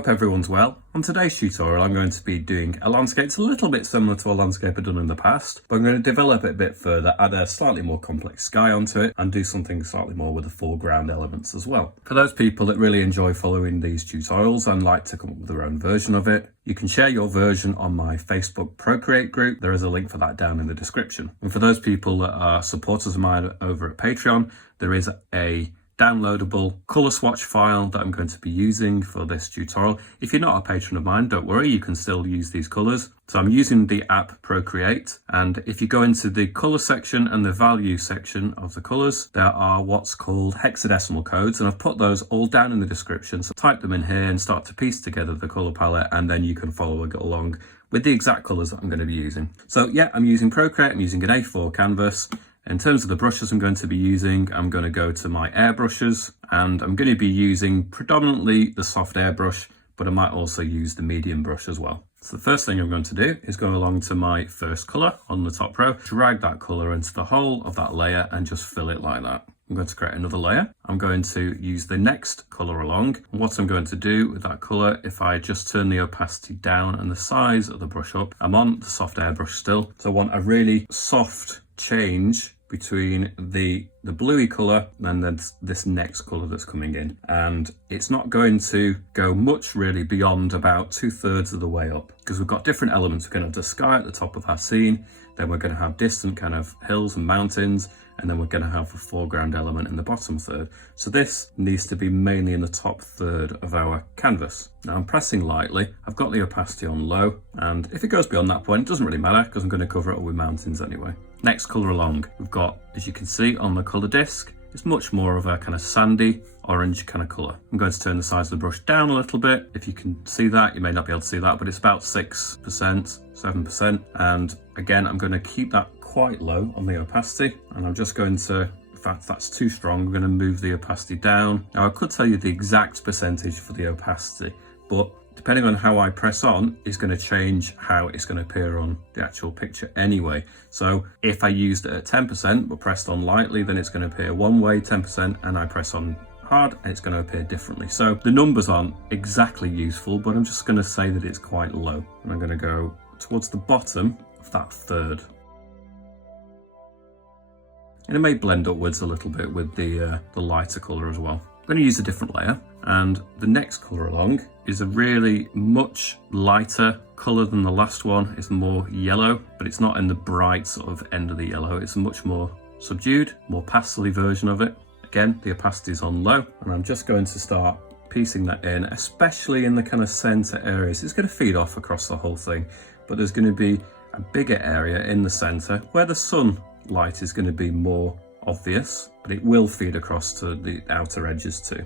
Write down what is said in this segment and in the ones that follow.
hope everyone's well. On today's tutorial I'm going to be doing a landscape. It's a little bit similar to a landscape I've done in the past, but I'm going to develop it a bit further, add a slightly more complex sky onto it and do something slightly more with the foreground elements as well. For those people that really enjoy following these tutorials and like to come up with their own version of it, you can share your version on my Facebook Procreate group. There is a link for that down in the description. And for those people that are supporters of mine over at Patreon, there is a downloadable colour swatch file that I'm going to be using for this tutorial. If you're not a patron of mine, don't worry, you can still use these colours. So I'm using the app Procreate, and if you go into the colour section and the value section of the colours, there are what's called hexadecimal codes, and I've put those all down in the description. So type them in here and start to piece together the colour palette, and then you can follow along with the exact colours that I'm going to be using. So yeah, I'm using Procreate, I'm using an A4 canvas. In terms of the brushes I'm going to be using, I'm going to go to my airbrushes, and I'm going to be using predominantly the soft airbrush, but I might also use the medium brush as well. So the first thing I'm going to do is go along to my first colour on the top row, drag that colour into the whole of that layer and just fill it like that. I'm going to create another layer. I'm going to use the next colour along. And what I'm going to do with that colour, if I just turn the opacity down and the size of the brush up, I'm on the soft airbrush still. So I want a really soft change between the bluey colour and then this next colour that's coming in, and it's not going to go much really beyond about 2/3 of the way up, because we've got different elements. We're going to have the sky at the top of our scene, then we're going to have distant kind of hills and mountains, and then we're going to have a foreground element in the bottom third. So this needs to be mainly in the top third of our canvas. Now I'm pressing lightly, I've got the opacity on low, and if it goes beyond that point, it doesn't really matter because I'm going to cover it all with mountains anyway. Next colour along, we've got, as you can see on the colour disc, it's much more of a kind of sandy orange kind of colour. I'm going to turn the size of the brush down a little bit. If you can see that, you may not be able to see that, but it's about 6%, 7%. And again, I'm going to keep that quite low on the opacity, and I'm just going to, in fact that's too strong, I'm going to move the opacity down. Now I could tell you the exact percentage for the opacity, but depending on how I press on, it's going to change how it's going to appear on the actual picture anyway. So if I used it at 10% but pressed on lightly, then it's going to appear one way, 10%, and I press on hard and it's going to appear differently. So the numbers aren't exactly useful, but I'm just going to say that it's quite low. And I'm going to go towards the bottom of that third. And it may blend upwards a little bit with the lighter colour as well. I'm going to use a different layer, and the next colour along is a really much lighter colour than the last one. It's more yellow, but it's not in the bright sort of end of the yellow. It's a much more subdued, more pastel-y version of it. Again, the opacity is on low, and I'm just going to start piecing that in, especially in the kind of centre areas. It's going to feed off across the whole thing, but there's going to be a bigger area in the centre where the sunlight is going to be more obvious, but it will feed across to the outer edges too.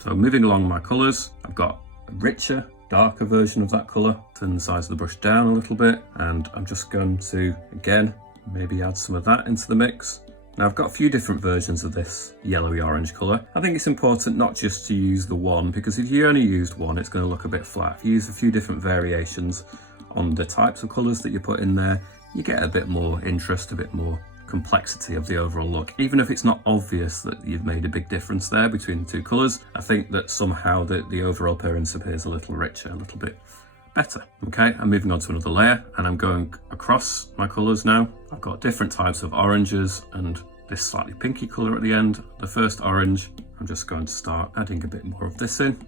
So moving along my colours, I've got a richer, darker version of that colour. Turn the size of the brush down a little bit, and I'm just going to, again, maybe add some of that into the mix. Now I've got a few different versions of this yellowy orange colour. I think it's important not just to use the one, because if you only used one, it's going to look a bit flat. If you use a few different variations on the types of colours that you put in there, you get a bit more interest, a bit more complexity of the overall look. Even if it's not obvious that you've made a big difference there between the two colours, I think that somehow the overall appearance appears a little richer, a little bit better. Okay, I'm moving on to another layer, and I'm going across my colours now. I've got different types of oranges and this slightly pinky colour at the end. The first orange, I'm just going to start adding a bit more of this in.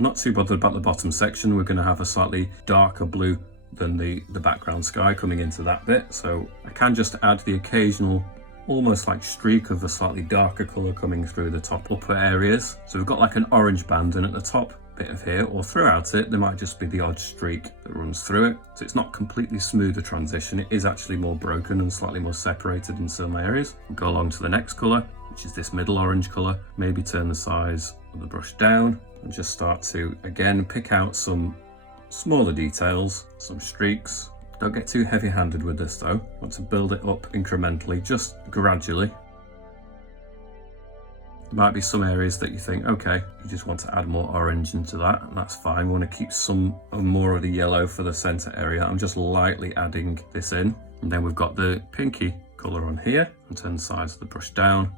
Not too bothered about the bottom section. We're going to have a slightly darker blue than the background sky coming into that bit, so I can just add the occasional almost like streak of a slightly darker colour coming through the top upper areas. So we've got like an orange band, and at the top bit of here or throughout it there might just be the odd streak that runs through it, so it's not completely smooth a transition. It is actually more broken and slightly more separated in some areas. We'll go along to the next colour, which is this middle orange colour. Maybe turn the size of the brush down and just start to again pick out some smaller details, some streaks. Don't get too heavy-handed with this though. Want to build it up incrementally, just gradually. There might be some areas that you think, okay, you just want to add more orange into that, and that's fine. We want to keep some more of the yellow for the center area. I'm just lightly adding this in. And then we've got the pinky colour on here and turn the size of the brush down.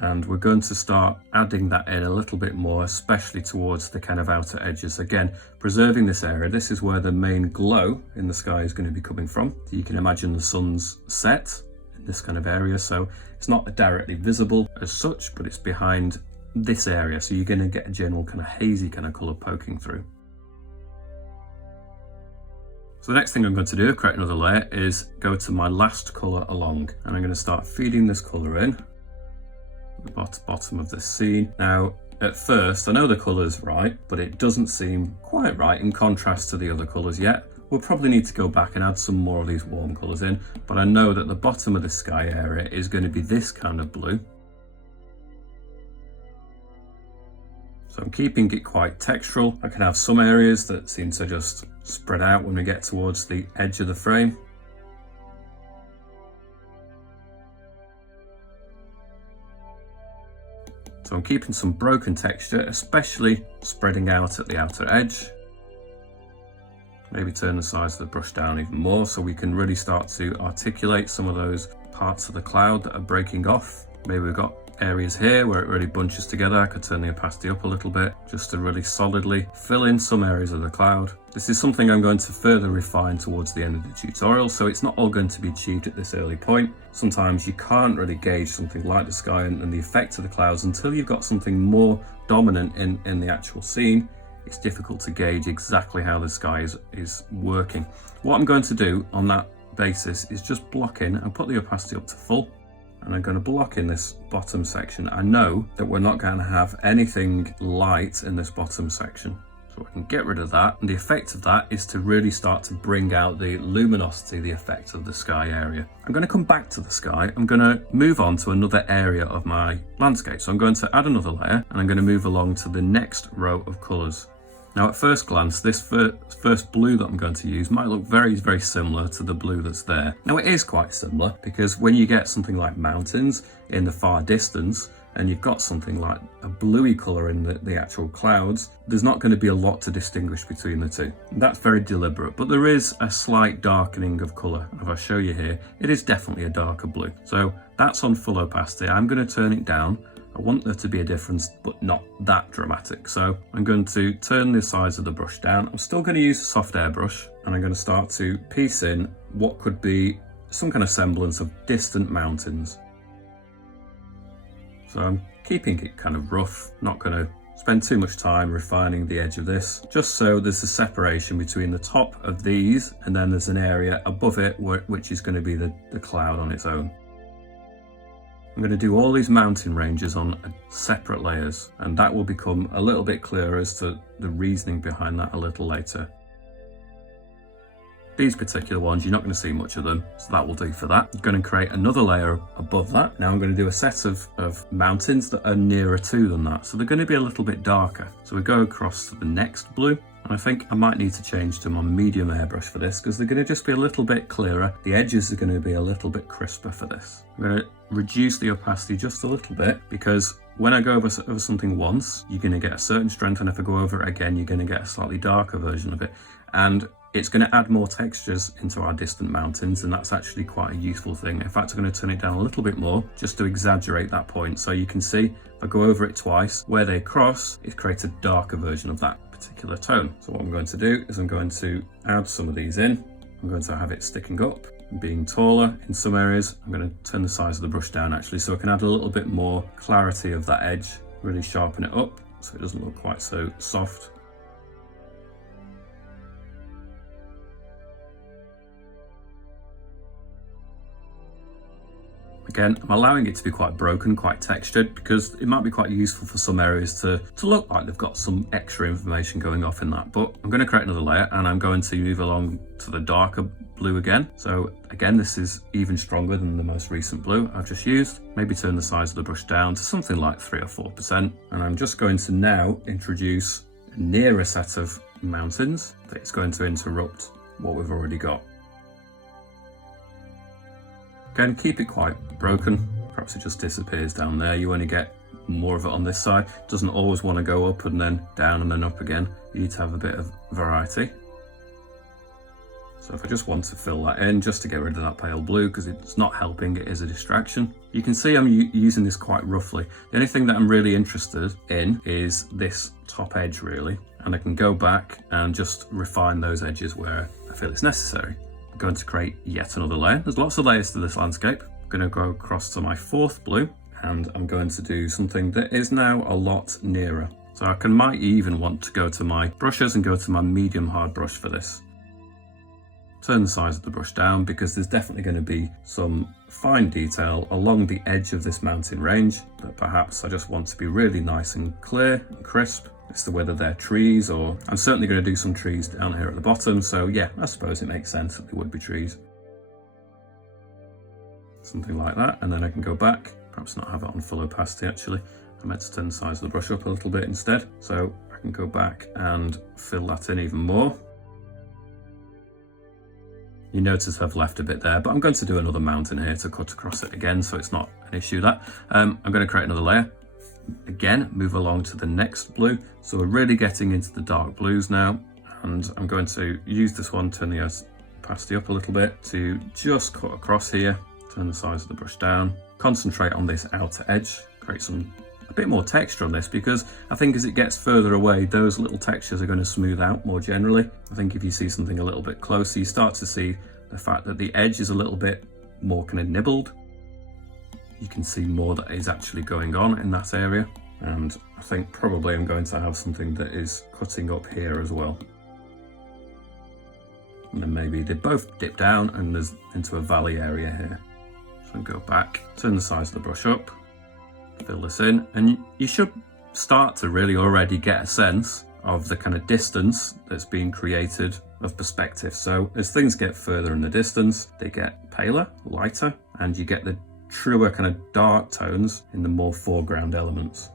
And we're going to start adding that in a little bit more, especially towards the kind of outer edges. Again, preserving this area. This is where the main glow in the sky is going to be coming from. You can imagine the sun's set in this kind of area, so it's not directly visible as such, but it's behind this area, so you're going to get a general kind of hazy kind of colour poking through. So the next thing I'm going to do, create another layer, is go to my last colour along, and I'm going to start feeding this colour in the bottom of this scene. Now, at first, I know the colour's right, but it doesn't seem quite right in contrast to the other colours yet. We'll probably need to go back and add some more of these warm colours in, but I know that the bottom of the sky area is going to be this kind of blue. So I'm keeping it quite textural. I can have some areas that seem to just spread out when we get towards the edge of the frame. So I'm keeping some broken texture, especially spreading out at the outer edge. Maybe turn the size of the brush down even more so we can really start to articulate some of those parts of the cloud that are breaking off. Maybe we've got areas here where it really bunches together. I could turn the opacity up a little bit just to really solidly fill in some areas of the cloud. This is something I'm going to further refine towards the end of the tutorial, so it's not all going to be achieved at this early point. Sometimes you can't really gauge something like the sky and the effect of the clouds until you've got something more dominant in the actual scene. It's difficult to gauge exactly how the sky is working. What I'm going to do on that basis is just block in and put the opacity up to full. And I'm going to block in this bottom section. I know that we're not going to have anything light in this bottom section, so I can get rid of that. And the effect of that is to really start to bring out the luminosity, the effect of the sky area. I'm going to come back to the sky. I'm going to move on to another area of my landscape. So I'm going to add another layer and I'm going to move along to the next row of colours. Now at first glance, this first blue that I'm going to use might look very, very similar to the blue that's there. Now it is quite similar because when you get something like mountains in the far distance and you've got something like a bluey colour in the actual clouds, there's not going to be a lot to distinguish between the two. That's very deliberate, but there is a slight darkening of colour. If I show you here, it is definitely a darker blue. So that's on full opacity. I'm going to turn it down. I want there to be a difference, but not that dramatic. So I'm going to turn the size of the brush down. I'm still going to use a soft airbrush and I'm going to start to piece in what could be some kind of semblance of distant mountains. So I'm keeping it kind of rough, not going to spend too much time refining the edge of this, just so there's a separation between the top of these and then there's an area above it which is going to be the cloud on its own. I'm going to do all these mountain ranges on separate layers, and that will become a little bit clearer as to the reasoning behind that a little later. These particular ones, you're not going to see much of them, so that will do for that. I'm going to create another layer above that. Now I'm going to do a set of mountains that are nearer to than that, so they're going to be a little bit darker. So we go across to the next blue, and I think I might need to change to my medium airbrush for this because they're going to just be a little bit clearer. The edges are going to be a little bit crisper for this. I'm going to reduce the opacity just a little bit because when I go over something once, you're going to get a certain strength, and if I go over it again, you're going to get a slightly darker version of it. And it's going to add more textures into our distant mountains, and that's actually quite a useful thing. In fact, I'm going to turn it down a little bit more just to exaggerate that point. So you can see if I go over it twice, where they cross, it creates a darker version of that particular tone. So what I'm going to do is I'm going to add some of these in. I'm going to have it sticking up, being taller in some areas. I'm going to turn the size of the brush down actually so I can add a little bit more clarity of that edge, really sharpen it up so it doesn't look quite so soft. Again, I'm allowing it to be quite broken, quite textured, because it might be quite useful for some areas to look like they've got some extra information going off in that. But I'm going to create another layer and I'm going to move along to the darker blue again. So again, this is even stronger than the most recent blue I've just used. Maybe turn the size of the brush down to something like 3 or 4%. And I'm just going to now introduce a nearer set of mountains that is going to interrupt what we've already got. Again, keep it quite broken. Perhaps it just disappears down there. You only get more of it on this side. It doesn't always want to go up and then down and then up again. You need to have a bit of variety. So if I just want to fill that in, just to get rid of that pale blue, because it's not helping, it is a distraction. You can see I'm using this quite roughly. The only thing that I'm really interested in is this top edge really, and I can go back and just refine those edges where I feel it's necessary. I'm going to create yet another layer. There's lots of layers to this landscape. I'm going to go across to my fourth blue, and I'm going to do something that is now a lot nearer. So I might even want to go to my brushes and go to my medium hard brush for this. Turn the size of the brush down, because there's definitely going to be some fine detail along the edge of this mountain range that perhaps I just want to be really nice and clear and crisp as to whether they're trees, or I'm certainly going to do some trees down here at the bottom. So yeah, I suppose it makes sense that they would be trees. Something like that, and then I can go back, perhaps not have it on full opacity actually. I meant to turn the size of the brush up a little bit instead. So I can go back and fill that in even more. You notice I've left a bit there, but I'm going to do another mountain here to cut across it again, so it's not an issue that. I'm going to create another layer. Again, move along to the next blue. So we're really getting into the dark blues now, and I'm going to use this one, turn the opacity up a little bit to just cut across here, turn the size of the brush down, concentrate on this outer edge, create a bit more texture on this, because I think as it gets further away, those little textures are going to smooth out more generally. I think if you see something a little bit closer, you start to see the fact that the edge is a little bit more kind of nibbled. You can see more that is actually going on in that area. And I think probably I'm going to have something that is cutting up here as well. And then maybe they both dip down and there's into a valley area here. So go back, turn the size of the brush up, fill this in, and you should start to really already get a sense of the kind of distance that's being created of perspective. So as things get further in the distance, they get paler, lighter, and you get the truer kind of dark tones in the more foreground elements.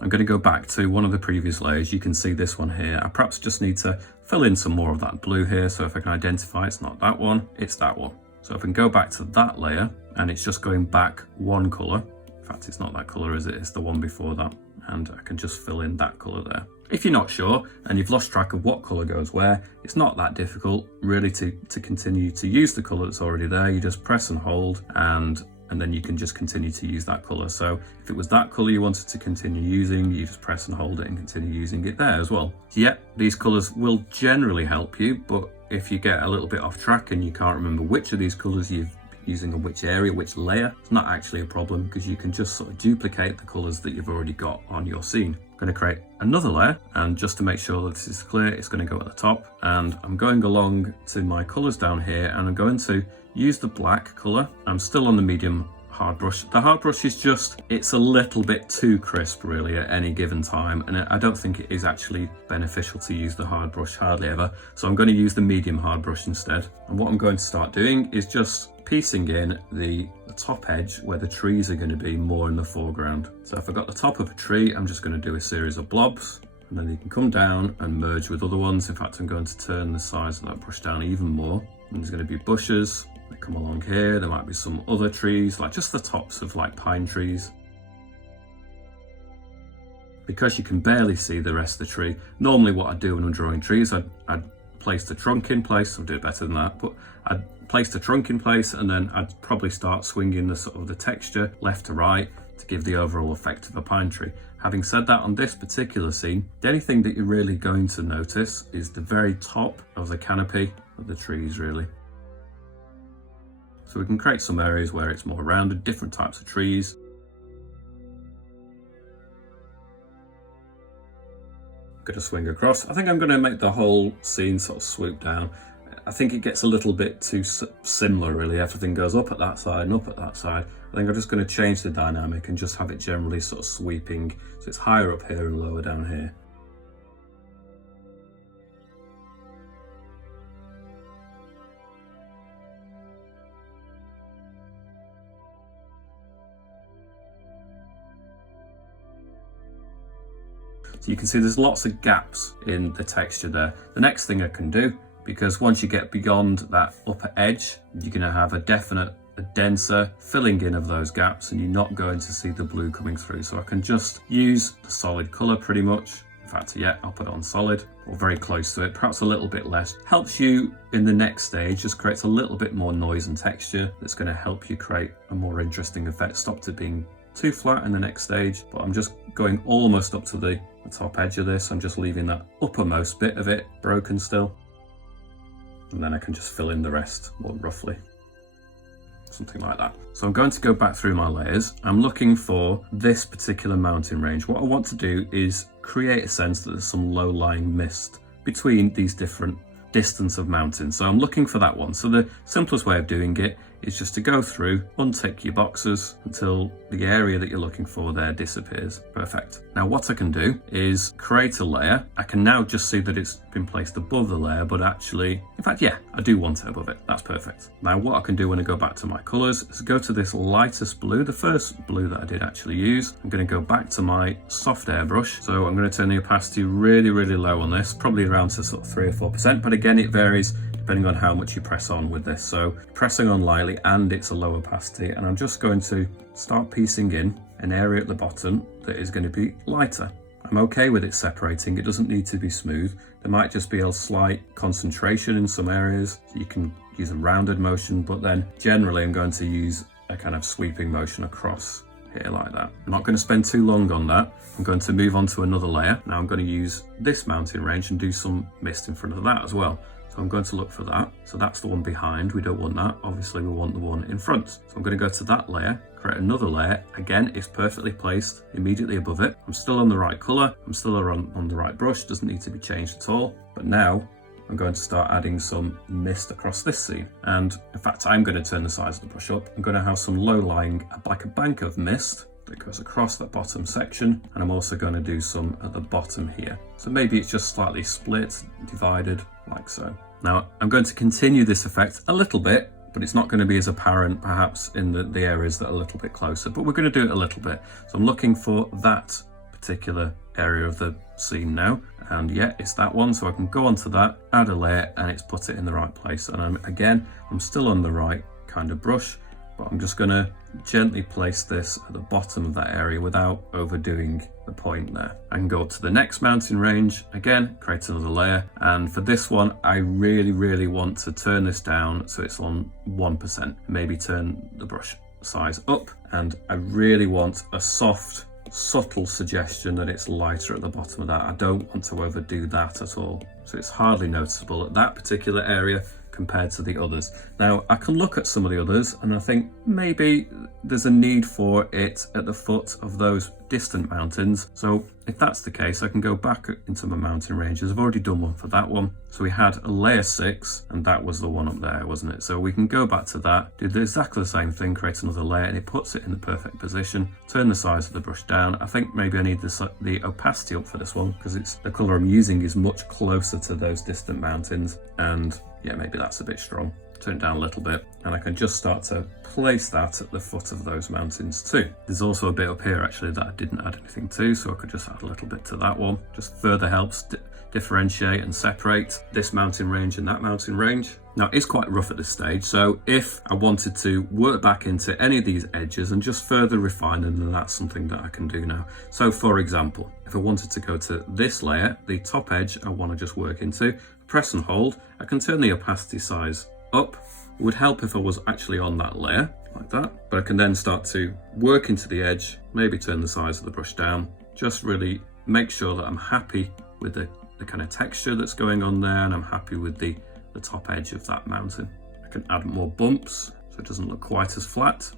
I'm going to go back to one of the previous layers. You can see this one here. I perhaps just need to fill in some more of that blue here. So if I can identify it's not that one, it's that one. So if I can go back to that layer, and it's just going back one color. In fact, it's not that color, is it? It's the one before that. And I can just fill in that color there. If you're not sure and you've lost track of what color goes where, it's not that difficult really to continue to use the color that's already there. You just press and hold, and then you can just continue to use that color. So if it was that color you wanted to continue using, you just press and hold it and continue using it there as well. So yeah, these colors will generally help you, but if you get a little bit off track and you can't remember which of these colors you've been using in which area, which layer, it's not actually a problem, because you can just sort of duplicate the colors that you've already got on your scene. I'm going to create another layer, and just to make sure that this is clear, it's going to go at the top, and I'm going along to my colors down here, and I'm going to use the black color. I'm still on the medium hard brush. The hard brush is just, it's a little bit too crisp really at any given time, and I don't think it is actually beneficial to use the hard brush hardly ever. So I'm going to use the medium hard brush instead. And what I'm going to start doing is just piecing in the top edge where the trees are going to be more in the foreground. So if I've got the top of a tree, I'm just going to do a series of blobs, and then you can come down and merge with other ones. In fact, I'm going to turn the size of that brush down even more. And there's going to be bushes that come along here. There might be some other trees, like just the tops of like pine trees. Because you can barely see the rest of the tree, normally what I'd do when I'm drawing trees, I'd place the trunk in place. I'll do it better than that, but I'd place the trunk in place, and then I'd probably start swinging the sort of the texture left to right to give the overall effect of a pine tree. Having said that, on this particular scene, the only thing that you're really going to notice is the very top of the canopy of the trees really. So we can create some areas where it's more rounded, different types of trees. Going to swing across. I think I'm going to make the whole scene sort of swoop down. I think it gets a little bit too similar really. Everything goes up at that side and up at that side. I think I'm just going to change the dynamic and just have it generally sort of sweeping, so it's higher up here and lower down here. So you can see there's lots of gaps in the texture there. The next thing I can do, because once you get beyond that upper edge, you're going to have a denser filling in of those gaps, and you're not going to see the blue coming through. So I can just use the solid color pretty much, fact, yeah, I'll put it on solid or very close to it, perhaps a little bit less. Helps you in the next stage, just creates a little bit more noise and texture that's going to help you create a more interesting effect. Stop it being too flat in the next stage, but I'm just going almost up to the top edge of this. I'm just leaving that uppermost bit of it broken still. And then I can just fill in the rest more roughly. Something like that. So I'm going to go back through my layers. I'm looking for this particular mountain range. What I want to do is create a sense that there's some low-lying mist between these different distance of mountains. So I'm looking for that one. So the simplest way of doing it is just to go through, untick your boxes until the area that you're looking for there disappears. Perfect. Now what I can do is create a layer. I can now just see that it's been placed above the layer, but actually, in fact, yeah, I do want it above it. That's perfect. Now what I can do when I go back to my colors is go to this lightest blue, the first blue that I did actually use. I'm going to go back to my soft airbrush. So I'm going to turn the opacity really, really low on this, probably around to sort of 3 or 4%, but again, it varies depending on how much you press on with this. So pressing on lightly, and it's a low opacity, and I'm just going to start piecing in an area at the bottom that is going to be lighter. I'm okay with it separating. It doesn't need to be smooth. There might just be a slight concentration in some areas. So you can use a rounded motion, but then generally I'm going to use a kind of sweeping motion across here like that. I'm not going to spend too long on that. I'm going to move on to another layer. Now I'm going to use this mountain range and do some mist in front of that as well. So I'm going to look for that. So that's the one behind. We don't want that. Obviously we want the one in front. So I'm going to go to that layer, create another layer. Again, it's perfectly placed immediately above it. I'm still on the right color. I'm still on the right brush. Doesn't need to be changed at all. But now I'm going to start adding some mist across this scene. And in fact, I'm going to turn the size of the brush up. I'm going to have some low-lying, like a bank of mist that goes across that bottom section. And I'm also going to do some at the bottom here. So maybe it's just slightly split, divided, like so. Now I'm going to continue this effect a little bit, but it's not going to be as apparent perhaps in the areas that are a little bit closer, but we're going to do it a little bit. So I'm looking for that particular area of the scene now, and yeah, it's that one. So I can go onto that, add a layer, and it's put it in the right place. And I'm still on the right kind of brush, but I'm just going to gently place this at the bottom of that area without overdoing the point there. I can go up to the next mountain range, again, create another layer. And for this one, I really, really want to turn this down so it's on 1%. Maybe turn the brush size up. And I really want a soft, subtle suggestion that it's lighter at the bottom of that. I don't want to overdo that at all. So it's hardly noticeable at that particular area compared to the others. Now I can look at some of the others and I think maybe there's a need for it at the foot of those distant mountains. So if that's the case, I can go back into my mountain ranges. I've already done one for that one. So we had a layer 6 and that was the one up there, wasn't it? So we can go back to that, do exactly the same thing, create another layer, and it puts it in the perfect position. Turn the size of the brush down. I think maybe I need the opacity up for this one because it's the color I'm using is much closer to those distant mountains, and yeah, maybe that's a bit strong. Turn it down a little bit, and I can just start to place that at the foot of those mountains too. There's also a bit up here actually that I didn't add anything to, so I could just add a little bit to that one. Just further helps differentiate and separate this mountain range and that mountain range. Now it's quite rough at this stage, so if I wanted to work back into any of these edges and just further refine them, then that's something that I can do now. So for example, if I wanted to go to this layer, the top edge I want to just work into, press and hold, I can turn the opacity size up. It would help if I was actually on that layer like that, but I can then start to work into the edge, maybe turn the size of the brush down, just really make sure that I'm happy with the kind of texture that's going on there, and I'm happy with the top edge of that mountain. I can add more bumps so it doesn't look quite as flat.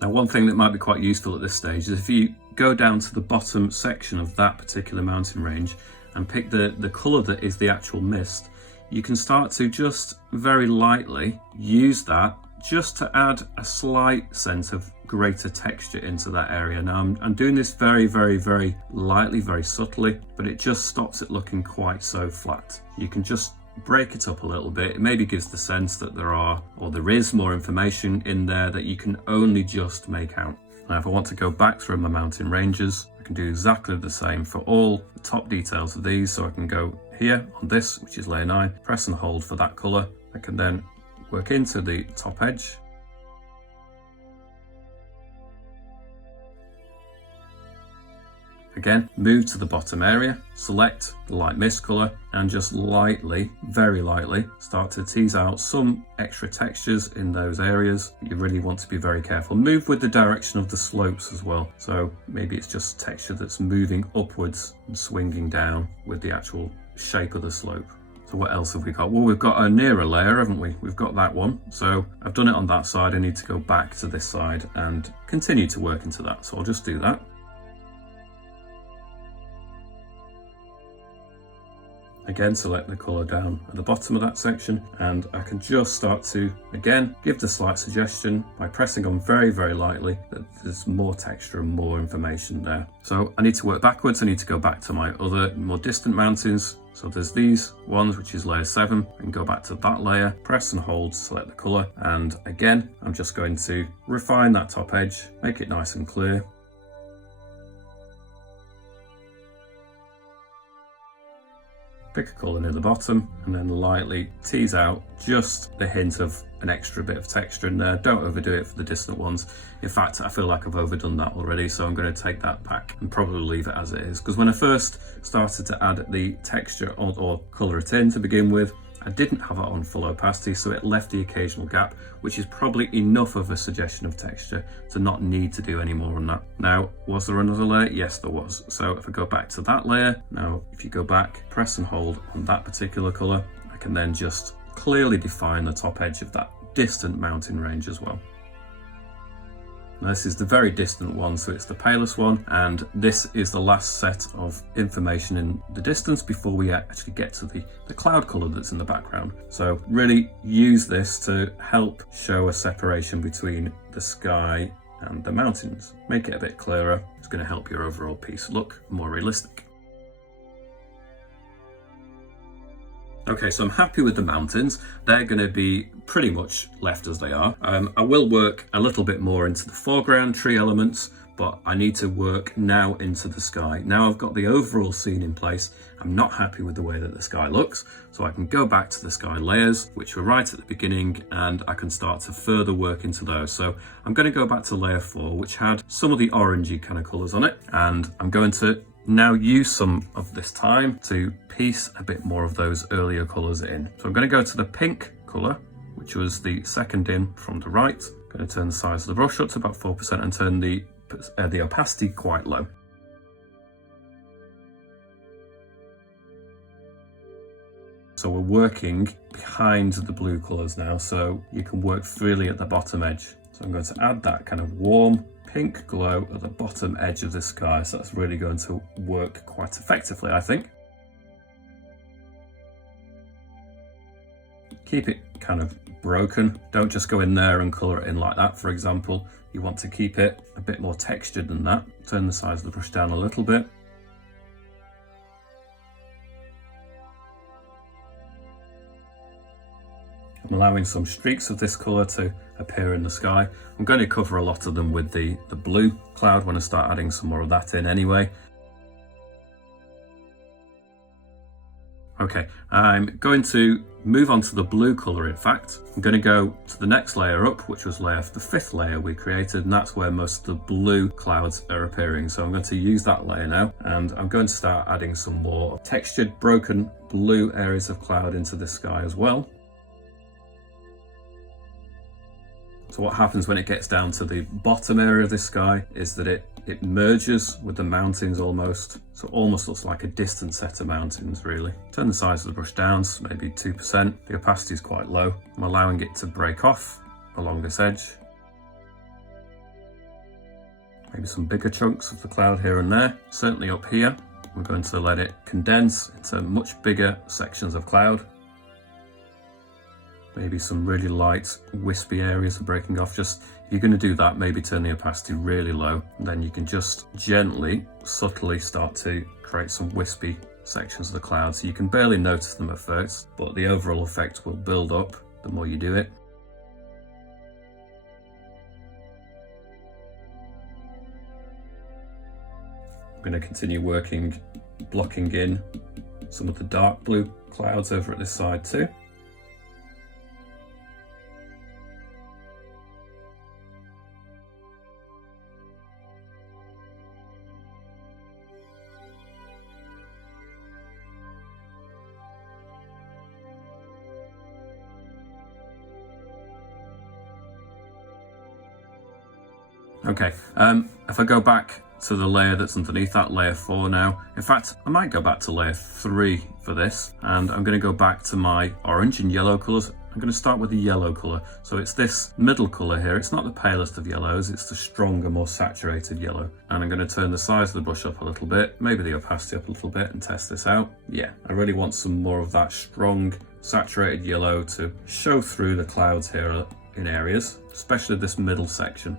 Now one thing that might be quite useful at this stage is if you go down to the bottom section of that particular mountain range and pick the colour that is the actual mist, you can start to just very lightly use that just to add a slight sense of greater texture into that area. Now I'm doing this very, very, very lightly, very subtly, but it just stops it looking quite so flat. You can just break it up a little bit. It maybe gives the sense that there is more information in there that you can only just make out. Now if I want to go back through my mountain ranges, I can do exactly the same for all the top details of these. So I can go here on this, which is layer 9, press and hold for that colour. I can then work into the top edge. Again, move to the bottom area, select the light mist colour, and just lightly, very lightly, start to tease out some extra textures in those areas. You really want to be very careful. Move with the direction of the slopes as well. So maybe it's just texture that's moving upwards and swinging down with the actual shape of the slope. So what else have we got? Well, we've got a nearer layer, haven't we? We've got that one. So I've done it on that side. I need to go back to this side and continue to work into that. So I'll just do that. Again, select the colour down at the bottom of that section, and I can just start to, again, give the slight suggestion by pressing on very, very lightly that there's more texture and more information there. So I need to work backwards. I need to go back to my other more distant mountains. So there's these ones, which is layer 7, and go back to that layer, press and hold, select the colour, and again, I'm just going to refine that top edge, make it nice and clear. Pick a colour near the bottom and then lightly tease out just the hint of an extra bit of texture in there. Don't overdo it for the distant ones. In fact, I feel like I've overdone that already, so I'm going to take that back and probably leave it as it is. Because when I first started to add the texture or colour it in to begin with, I didn't have it on full opacity, so it left the occasional gap, which is probably enough of a suggestion of texture to not need to do any more on that. Now, was there another layer? Yes, there was. So if I go back to that layer, now if you go back, press and hold on that particular colour, I can then just clearly define the top edge of that distant mountain range as well. Now, this is the very distant one, so it's the palest one, and this is the last set of information in the distance before we actually get to the cloud colour that's in the background. So really use this to help show a separation between the sky and the mountains. Make it a bit clearer. It's going to help your overall piece look more realistic. Okay, so I'm happy with the mountains. They're going to be pretty much left as they are. I will work a little bit more into the foreground tree elements, but I need to work now into the sky. Now I've got the overall scene in place. I'm not happy with the way that the sky looks, so I can go back to the sky layers, which were right at the beginning, and I can start to further work into those. So I'm going to go back to layer 4, which had some of the orangey kind of colours on it, and I'm going to now use some of this time to piece a bit more of those earlier colours in. So I'm going to go to the pink colour, which was the second in from the right. I'm going to turn the size of the brush up to about 4% and turn the opacity quite low. So we're working behind the blue colours now, so you can work freely at the bottom edge. So I'm going to add that kind of warm pink glow at the bottom edge of the sky, so that's really going to work quite effectively, I think. Keep it kind of broken. Don't just go in there and colour it in like that, for example. You want to keep it a bit more textured than that. Turn the size of the brush down a little bit. I'm allowing some streaks of this colour to appear in the sky. I'm going to cover a lot of them with the blue cloud when I start adding some more of that in anyway. Okay, I'm going to move on to the blue colour in fact. I'm going to go to the next layer up, which was the 5th layer we created, and that's where most of the blue clouds are appearing. So I'm going to use that layer now, and I'm going to start adding some more textured, broken blue areas of cloud into the sky as well. So what happens when it gets down to the bottom area of the sky is that it merges with the mountains almost. So it almost looks like a distant set of mountains really. Turn the size of the brush down, so maybe 2%. The opacity is quite low. I'm allowing it to break off along this edge. Maybe some bigger chunks of the cloud here and there. Certainly up here, we're going to let it condense into much bigger sections of cloud. Maybe some really light, wispy areas are breaking off. Just, if you're going to do that, maybe turn the opacity really low. And then you can just gently, subtly start to create some wispy sections of the cloud. So you can barely notice them at first, but the overall effect will build up the more you do it. I'm going to continue working, blocking in some of the dark blue clouds over at this side too. Okay, if I go back to the layer that's underneath that, layer 4 now. In fact, I might go back to layer 3 for this, and I'm going to go back to my orange and yellow colours. I'm going to start with the yellow colour. So it's this middle colour here. It's not the palest of yellows, it's the stronger, more saturated yellow. And I'm going to turn the size of the brush up a little bit, maybe the opacity up a little bit, and test this out. Yeah, I really want some more of that strong, saturated yellow to show through the clouds here in areas, especially this middle section.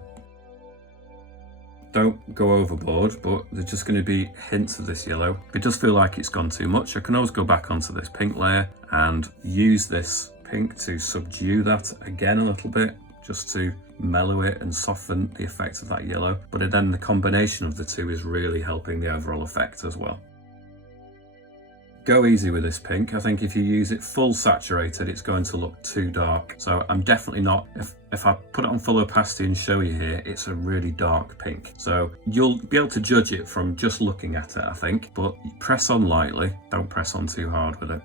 Don't go overboard, but there's just going to be hints of this yellow. If it does feel like it's gone too much, I can always go back onto this pink layer and use this pink to subdue that again a little bit, just to mellow it and soften the effect of that yellow. But then the combination of the two is really helping the overall effect as well. Go easy with this pink. I think if you use it full saturated, it's going to look too dark. So I'm definitely not, if I put it on full opacity and show you here, it's a really dark pink. So you'll be able to judge it from just looking at it, I think, but press on lightly, don't press on too hard with it.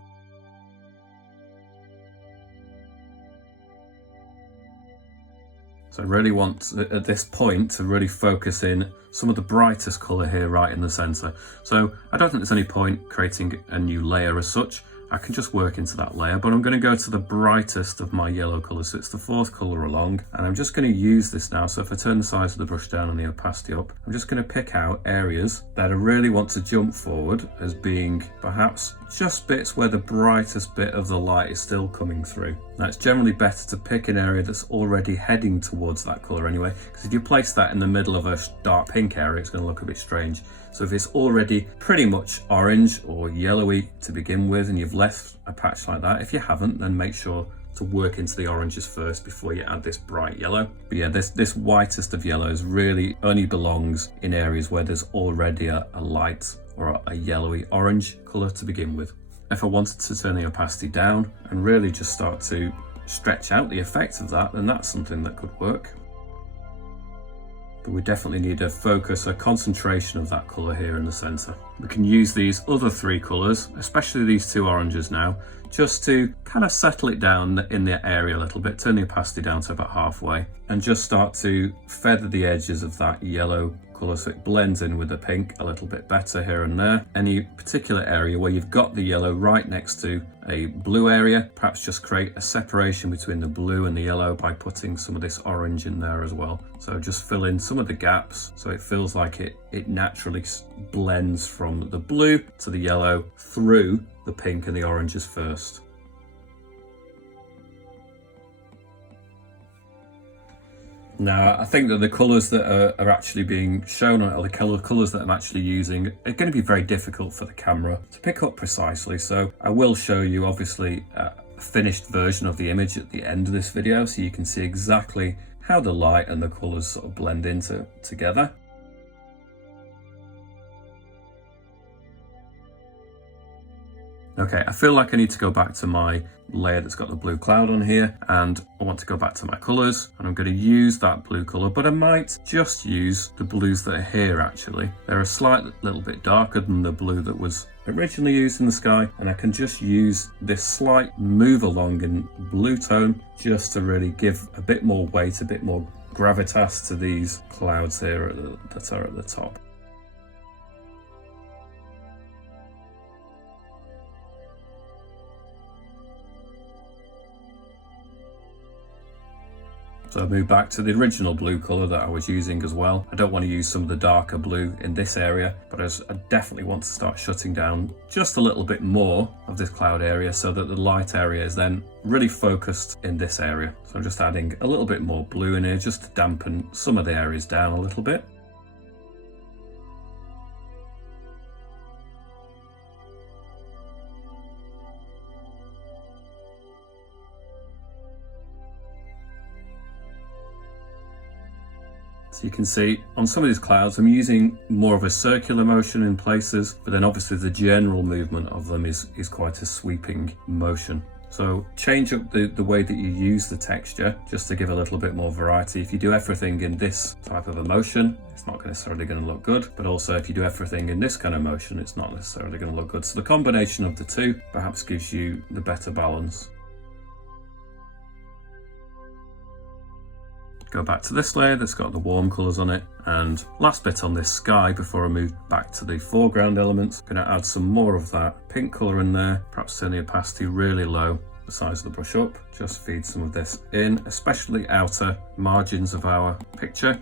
So I really want, at this point, to really focus in some of the brightest colour here right in the centre. So I don't think there's any point creating a new layer as such. I can just work into that layer, but I'm going to go to the brightest of my yellow colour. So it's the 4th colour along, and I'm just going to use this now. So if I turn the size of the brush down and the opacity up, I'm just going to pick out areas that I really want to jump forward as being perhaps just bits where the brightest bit of the light is still coming through. Now it's generally better to pick an area that's already heading towards that colour anyway, because if you place that in the middle of a dark pink area, it's going to look a bit strange. So if it's already pretty much orange or yellowy to begin with, and you've left a patch like that, if you haven't, then make sure to work into the oranges first before you add this bright yellow. But yeah, this whitest of yellows really only belongs in areas where there's already a light or a yellowy orange colour to begin with. If I wanted to turn the opacity down and really just start to stretch out the effect of that, then that's something that could work. But we definitely need a focus, a concentration of that colour here in the centre. We can use these other 3 colours, especially these 2 oranges now, just to kind of settle it down in the area a little bit, turn the opacity down to about halfway, and just start to feather the edges of that yellow colour so it blends in with the pink a little bit better here and there. Any particular area where you've got the yellow right next to a blue area, perhaps just create a separation between the blue and the yellow by putting some of this orange in there as well. So just fill in some of the gaps so it feels like it naturally blends from the blue to the yellow through the pink and the oranges first. Now, I think that the colours that are actually being shown, or the colours that I'm actually using, are going to be very difficult for the camera to pick up precisely. So I will show you, obviously, a finished version of the image at the end of this video, so you can see exactly how the light and the colours sort of blend together. Okay, I feel like I need to go back to my layer that's got the blue cloud on here, and I want to go back to my colours, and I'm going to use that blue colour, but I might just use the blues that are here actually. They're a slight little bit darker than the blue that was originally used in the sky, and I can just use this slight move along in blue tone just to really give a bit more weight, a bit more gravitas to these clouds here that are at the top. So I move back to the original blue colour that I was using as well. I don't want to use some of the darker blue in this area, but I definitely want to start shutting down just a little bit more of this cloud area so that the light area is then really focused in this area. So I'm just adding a little bit more blue in here just to dampen some of the areas down a little bit. So you can see on some of these clouds, I'm using more of a circular motion in places, but then obviously the general movement of them is quite a sweeping motion. So change up the way that you use the texture just to give a little bit more variety. If you do everything in this type of a motion, it's not necessarily going to look good, but also if you do everything in this kind of motion, it's not necessarily going to look good. So the combination of the two perhaps gives you the better balance. Go back to this layer that's got the warm colours on it, and last bit on this sky before I move back to the foreground elements, I'm going to add some more of that pink colour in there, perhaps turn the opacity really low, the size of the brush up, just feed some of this in, especially outer margins of our picture,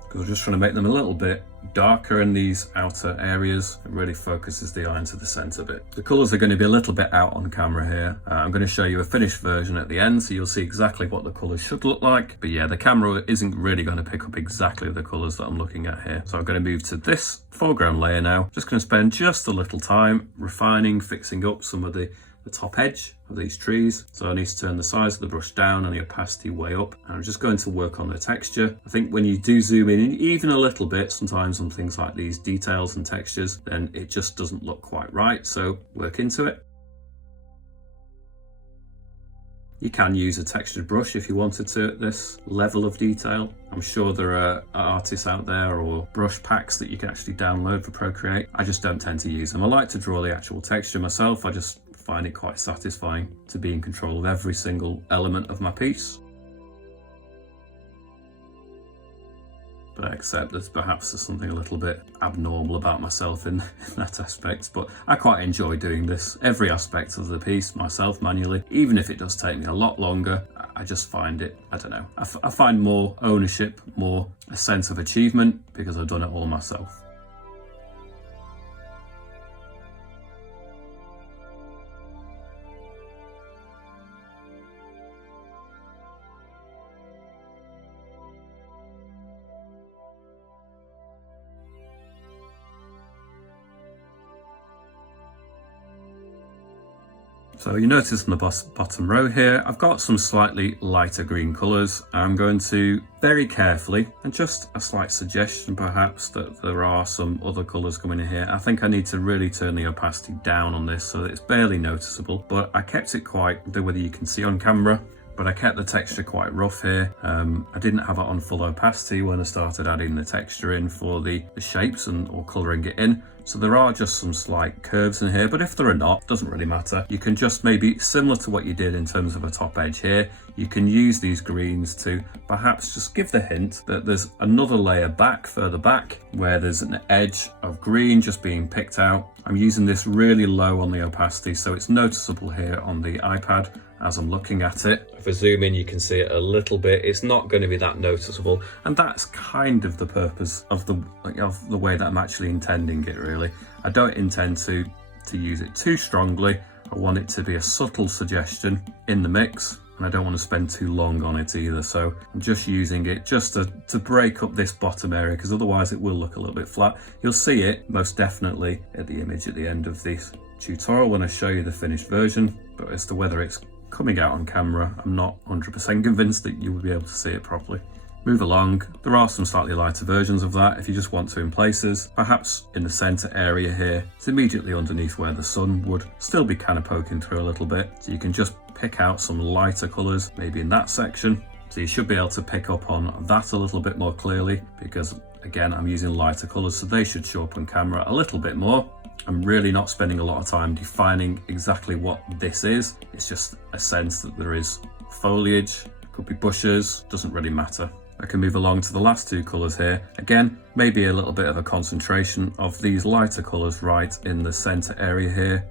because we're just trying to make them a little bit darker in these outer areas. It really focuses the eye into the centre bit. The colours are going to be a little bit out on camera here. I'm going to show you a finished version at the end, so you'll see exactly what the colours should look like. But yeah, the camera isn't really going to pick up exactly the colours that I'm looking at here. So I'm going to move to this foreground layer now. Just going to spend just a little time refining, fixing up some of the top edge of these trees. So I need to turn the size of the brush down and the opacity way up. And I'm just going to work on the texture. I think when you do zoom in even a little bit, sometimes on things like these details and textures, then it just doesn't look quite right. So work into it. You can use a textured brush if you wanted to at this level of detail. I'm sure there are artists out there or brush packs that you can actually download for Procreate. I just don't tend to use them. I like to draw the actual texture myself. I just find it quite satisfying to be in control of every single element of my piece. But I accept that perhaps there's something a little bit abnormal about myself in that aspect, but I quite enjoy doing this, every aspect of the piece myself manually, even if it does take me a lot longer. I just find it, I don't know, I find more ownership, more a sense of achievement because I've done it all myself. So you notice in the bottom row here, I've got some slightly lighter green colours. I'm going to very carefully, and just a slight suggestion perhaps that there are some other colours coming in here. I think I need to really turn the opacity down on this so that it's barely noticeable, but I kept it quite, I don't know whether you can see on camera, but I kept the texture quite rough here. I didn't have it on full opacity when I started adding the texture in for the shapes or colouring it in. So there are just some slight curves in here, but if there are not, it doesn't really matter. You can just maybe, similar to what you did in terms of a top edge here, you can use these greens to perhaps just give the hint that there's another layer back, further back, where there's an edge of green just being picked out. I'm using this really low on the opacity, so it's noticeable here on the iPad as I'm looking at it. If I zoom in, you can see it a little bit. It's not going to be that noticeable, and that's kind of the purpose of the way that I'm actually intending it, really. I don't intend to use it too strongly. I want it to be a subtle suggestion in the mix, and I don't want to spend too long on it either. So I'm just using it just to break up this bottom area, because otherwise it will look a little bit flat. You'll see it most definitely at the image at the end of this tutorial when I show you the finished version, but as to whether it's coming out on camera, I'm not 100% convinced that you will be able to see it properly. Move along. There are some slightly lighter versions of that if you just want to in places. Perhaps in the center area here, it's immediately underneath where the sun would still be kind of poking through a little bit. So you can just pick out some lighter colors, maybe in that section. So you should be able to pick up on that a little bit more clearly, because again, I'm using lighter colors, so they should show up on camera a little bit more. I'm really not spending a lot of time defining exactly what this is. It's just a sense that there is foliage, could be bushes, doesn't really matter. I can move along to the last two colours here. Again, maybe a little bit of a concentration of these lighter colours right in the centre area here.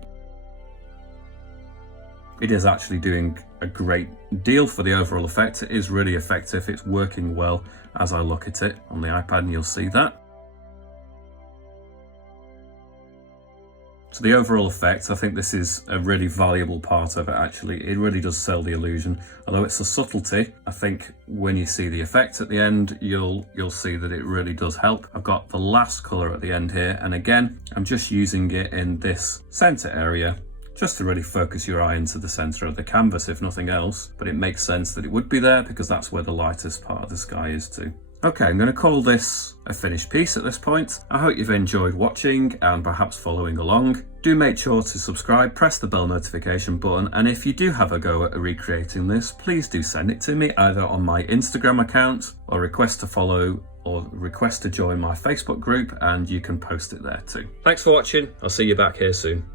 It is actually doing a great deal for the overall effect. It is really effective. It's working well as I look at it on the iPad, and you'll see that. So the overall effect, I think this is a really valuable part of it actually. It really does sell the illusion. Although it's a subtlety, I think when you see the effect at the end, you'll see that it really does help. I've got the last colour at the end here, and again, I'm just using it in this centre area, just to really focus your eye into the centre of the canvas, if nothing else. But it makes sense that it would be there because that's where the lightest part of the sky is too. Okay, I'm going to call this a finished piece at this point. I hope you've enjoyed watching and perhaps following along. Do make sure to subscribe, press the bell notification button, and if you do have a go at recreating this, please do send it to me either on my Instagram account or request to follow or request to join my Facebook group, and you can post it there too. Thanks for watching. I'll see you back here soon.